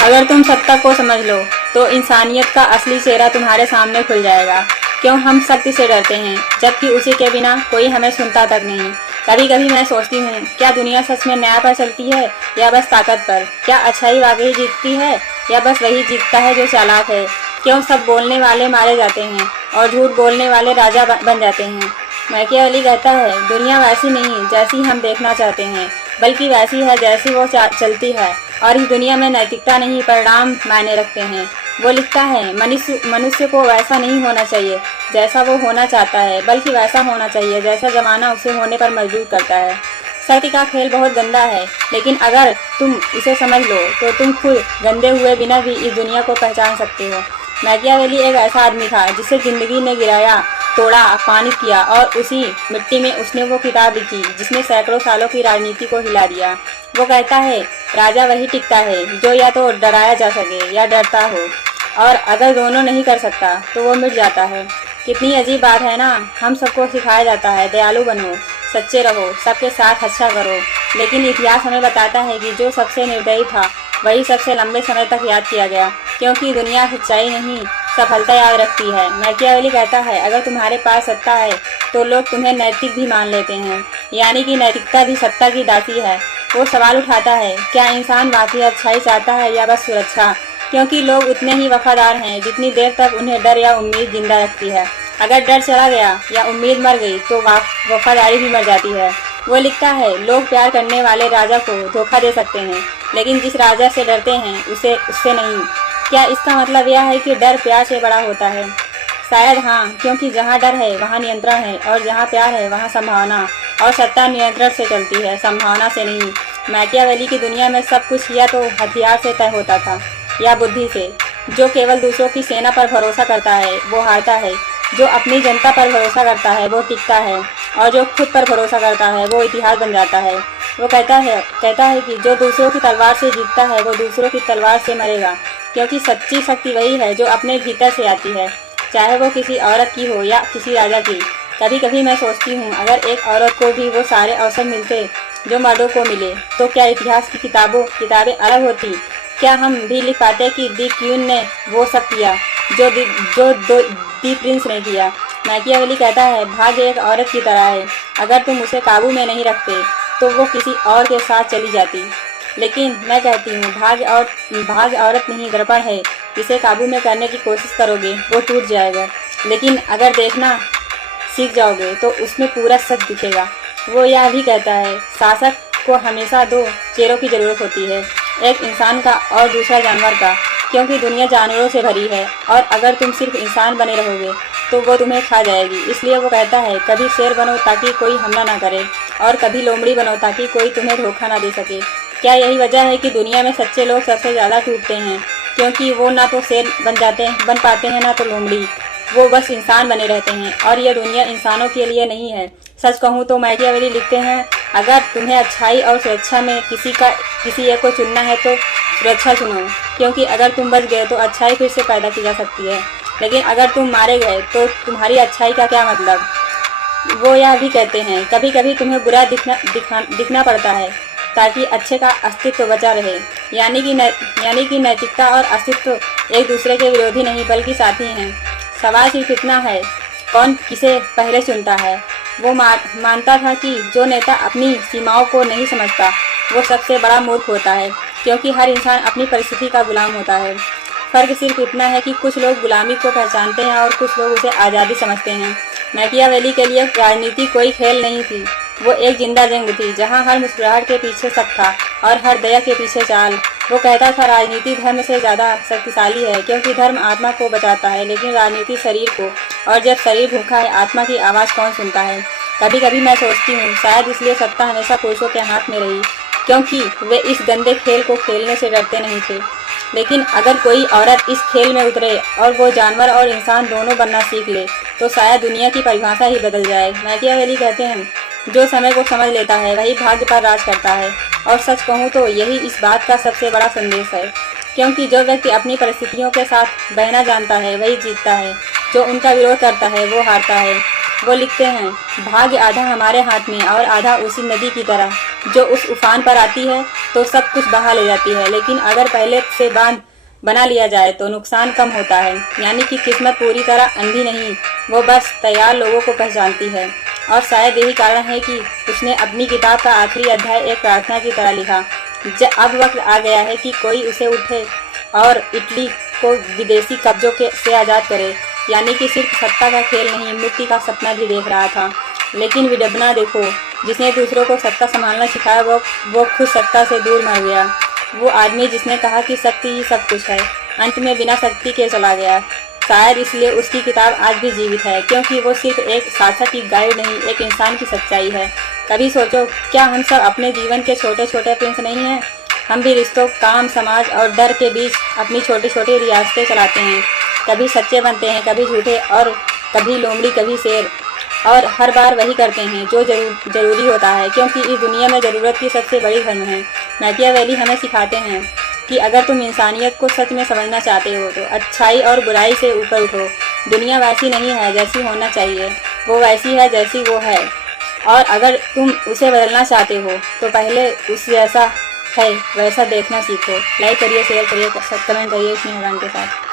अगर तुम सत्ता को समझ लो तो इंसानियत का असली चेहरा तुम्हारे सामने खुल जाएगा। क्यों हम शक्ति से डरते हैं जबकि उसी के बिना कोई हमें सुनता तक नहीं। कभी कभी मैं सोचती हूँ, क्या दुनिया सच में न्याय पर चलती है या बस ताकत पर? क्या अच्छाई वाकई जीतती है या बस वही जीतता है जो चालाक है? क्यों सब बोलने वाले मारे जाते हैं और झूठ बोलने वाले राजा बन जाते हैं? मैकियावेली कहता है, दुनिया वैसी नहीं जैसी हम देखना चाहते हैं, बल्कि वैसी है जैसी वो चलती है। और इस दुनिया में नैतिकता नहीं, परिणाम मायने रखते हैं। वो लिखता है, मनुष्य को वैसा नहीं होना चाहिए जैसा वो होना चाहता है, बल्कि वैसा होना चाहिए जैसा जमाना उसे होने पर मजबूर करता है। सत्य का खेल बहुत गंदा है, लेकिन अगर तुम इसे समझ लो तो तुम खुद गंदे हुए बिना भी इस दुनिया को पहचान सकते हो। मैकियावेली एक ऐसा आदमी था जिसे जिंदगी ने गिराया, तोड़ा, अपमानित किया और उसी मिट्टी में उसने वो किताब लिखी जिसने सैकड़ों सालों की राजनीति को हिला दिया। वो कहता है, राजा वही टिकता है जो या तो डराया जा सके या डरता हो, और अगर दोनों नहीं कर सकता तो वो मिट जाता है। कितनी अजीब बात है ना। हम सबको सिखाया जाता है, दयालु बनो, सच्चे रहो, सबके साथ अच्छा करो, लेकिन इतिहास हमें बताता है कि जो सबसे निर्दयी था वही सबसे लंबे समय तक याद किया गया, क्योंकि दुनिया सच्चाई नहीं, सफलता याद रखती है। मैकियावेली कहता है, अगर तुम्हारे पास सत्ता है तो लोग तुम्हें नैतिक भी मान लेते हैं, यानी कि नैतिकता भी सत्ता की दासी है। वो सवाल उठाता है, क्या इंसान वाकई अच्छाई चाहता है या बस सुरक्षा? क्योंकि लोग उतने ही वफादार हैं जितनी देर तक उन्हें डर या उम्मीद जिंदा रखती है। अगर डर चला गया या उम्मीद मर गई तो वफादारी भी मर जाती है। वो लिखता है, लोग प्यार करने वाले राजा को धोखा दे सकते हैं, लेकिन जिस राजा से डरते हैं उससे नहीं। क्या इसका मतलब यह है कि डर प्यार से बड़ा होता है? शायद हाँ, क्योंकि जहाँ डर है वहाँ नियंत्रण है, और जहाँ प्यार है वहाँ संभावना। और सत्ता नियंत्रण से चलती है, संभावना से नहीं। मैकियावेली की दुनिया में सब कुछ या तो हथियार से तय होता था या बुद्धि से। जो केवल दूसरों की सेना पर भरोसा करता है वो हारता है, जो अपनी जनता पर भरोसा करता है वो टिकता है, और जो खुद पर भरोसा करता है वो इतिहास बन जाता है। वो कहता है कि जो दूसरों की तलवार से जीतता है वो दूसरों की तलवार से मरेगा, क्योंकि सच्ची शक्ति वही है जो अपने भीतर से आती है, चाहे वो किसी औरत की हो या किसी राजा की। कभी कभी मैं सोचती हूँ, अगर एक औरत को भी वो सारे अवसर मिलते जो मर्दों को मिले, तो क्या इतिहास की किताबें अलग होती? क्या हम भी लिख पाते कि दी क्वीन ने वो सब किया जो दी प्रिंस ने किया? मैकियावेली कहता है, भाग्य एक औरत की तरह है, अगर तुम उसे काबू में नहीं रखते तो वो किसी और के साथ चली जाती। लेकिन मैं कहती हूँ, भाग्य औरत नहीं, दर्पण है, जिसे काबू में करने की कोशिश करोगे वो टूट जाएगा, लेकिन अगर देखना सीख जाओगे तो उसमें पूरा सच दिखेगा। वो यह भी कहता है, शासक को हमेशा दो चेहरों की जरूरत होती है, एक इंसान का और दूसरा जानवर का, क्योंकि दुनिया जानवरों से भरी है, और अगर तुम सिर्फ इंसान बने रहोगे तो वो तुम्हें खा जाएगी। इसलिए वो कहता है, कभी शेर बनो ताकि कोई हमला ना करे, और कभी लोमड़ी बनो ताकि कोई तुम्हें धोखा ना दे सके। क्या यही वजह है कि दुनिया में सच्चे लोग सबसे ज़्यादा टूटते हैं? क्योंकि वो ना तो शेर बन पाते हैं, ना तो लोमड़ी। वो बस इंसान बने रहते हैं, और यह दुनिया इंसानों के लिए नहीं है। सच कहूँ तो मैकियावेली लिखते हैं, अगर तुम्हें अच्छाई और सुरक्षा में किसी एक को चुनना है तो सुरक्षा चुनो, क्योंकि अगर तुम बच गए तो अच्छाई फिर से पैदा की जा सकती है, लेकिन अगर तुम मारे गए तो तुम्हारी अच्छाई का क्या मतलब? वो यह भी कहते हैं, कभी कभी तुम्हें बुरा दिखना पड़ता है ताकि अच्छे का अस्तित्व बचा रहे। यानी कि नैतिकता और अस्तित्व एक दूसरे के विरोधी नहीं बल्कि साथी हैं। सवाल सिर्फ इतना है, कौन किसे पहले चुनता है? वो मानता था कि जो नेता अपनी सीमाओं को नहीं समझता वो सबसे बड़ा मूर्ख होता है, क्योंकि हर इंसान अपनी परिस्थिति का गुलाम होता है। फर्क सिर्फ इतना है कि कुछ लोग गुलामी को पहचानते हैं और कुछ लोग उसे आज़ादी समझते हैं। मैकियावेली के लिए राजनीति कोई खेल नहीं थी, वो एक जिंदा जंग थी, जहाँ हर मुस्कुराहट के पीछे सच था और हर दया के पीछे चाल। वो कहता था, राजनीति धर्म से ज़्यादा शक्तिशाली है, क्योंकि धर्म आत्मा को बचाता है, लेकिन राजनीति शरीर को, और जब शरीर भूखा है आत्मा की आवाज़ कौन सुनता है? कभी कभी मैं सोचती हूँ, शायद इसलिए सत्ता हमेशा पुरुषों के हाथ में रही, क्योंकि वे इस गंदे खेल को खेलने से डरते नहीं थे। लेकिन अगर कोई औरत इस खेल में उतरे और वो जानवर और इंसान दोनों बनना सीख ले, तो शायद दुनिया की परिभाषा ही बदल जाए। मैकियावेली कहते हैं, जो समय को समझ लेता है वही भाग्य पर राज करता है, और सच कहूँ तो यही इस बात का सबसे बड़ा संदेश है, क्योंकि जो व्यक्ति अपनी परिस्थितियों के साथ बहना जानता है वही जीतता है, जो उनका विरोध करता है वो हारता है। वो लिखते हैं, भाग्य आधा हमारे हाथ में और आधा उसी नदी की तरह जो उस उफान पर आती है तो सब कुछ बहा ले जाती है, लेकिन अगर पहले से बांध बना लिया जाए तो नुकसान कम होता है। यानी कि किस्मत पूरी तरह अंधी नहीं, वो बस तैयार लोगों को पहचानती है। और शायद यही कारण है कि उसने अपनी किताब का आखिरी अध्याय एक प्रार्थना की तरह लिखा। अब वक्त आ गया है कि कोई उसे उठे और इटली को विदेशी कब्जों से आज़ाद करे। यानी कि सिर्फ सत्ता का खेल नहीं, मुक्ति का सपना भी देख रहा था। लेकिन विडंबना देखो, जिसने दूसरों को सत्ता संभालना सिखाया वो खुद सत्ता से दूर मर गया। वो आदमी जिसने कहा कि शक्ति ही सब कुछ है, अंत में बिना शक्ति के चला गया। शायद इसलिए उसकी किताब आज भी जीवित है, क्योंकि वो सिर्फ एक शासक की गाइड नहीं, एक इंसान की सच्चाई है। कभी सोचो, क्या हम सब अपने जीवन के छोटे छोटे प्रिंस नहीं हैं? हम भी रिश्तों, काम, समाज और डर के बीच अपनी छोटी छोटी रियासतें चलाते हैं। कभी सच्चे बनते हैं, कभी झूठे, और कभी लोमड़ी, कभी शेर। और हर बार वही करते हैं जो जरूरी होता है, क्योंकि इस दुनिया में ज़रूरत की सबसे बड़ी धर्म है। मैकियावेली हमें सिखाते हैं कि अगर तुम इंसानियत को सच में समझना चाहते हो तो अच्छाई और बुराई से ऊपर उठो। दुनिया वैसी नहीं है जैसी होना चाहिए, वो वैसी है जैसी वो है। और अगर तुम उसे बदलना चाहते हो तो पहले उस जैसा है वैसा देखना सीखो। लाइक करिए, शेयर करिए, कमेंट करिए स्नेहवान के साथ।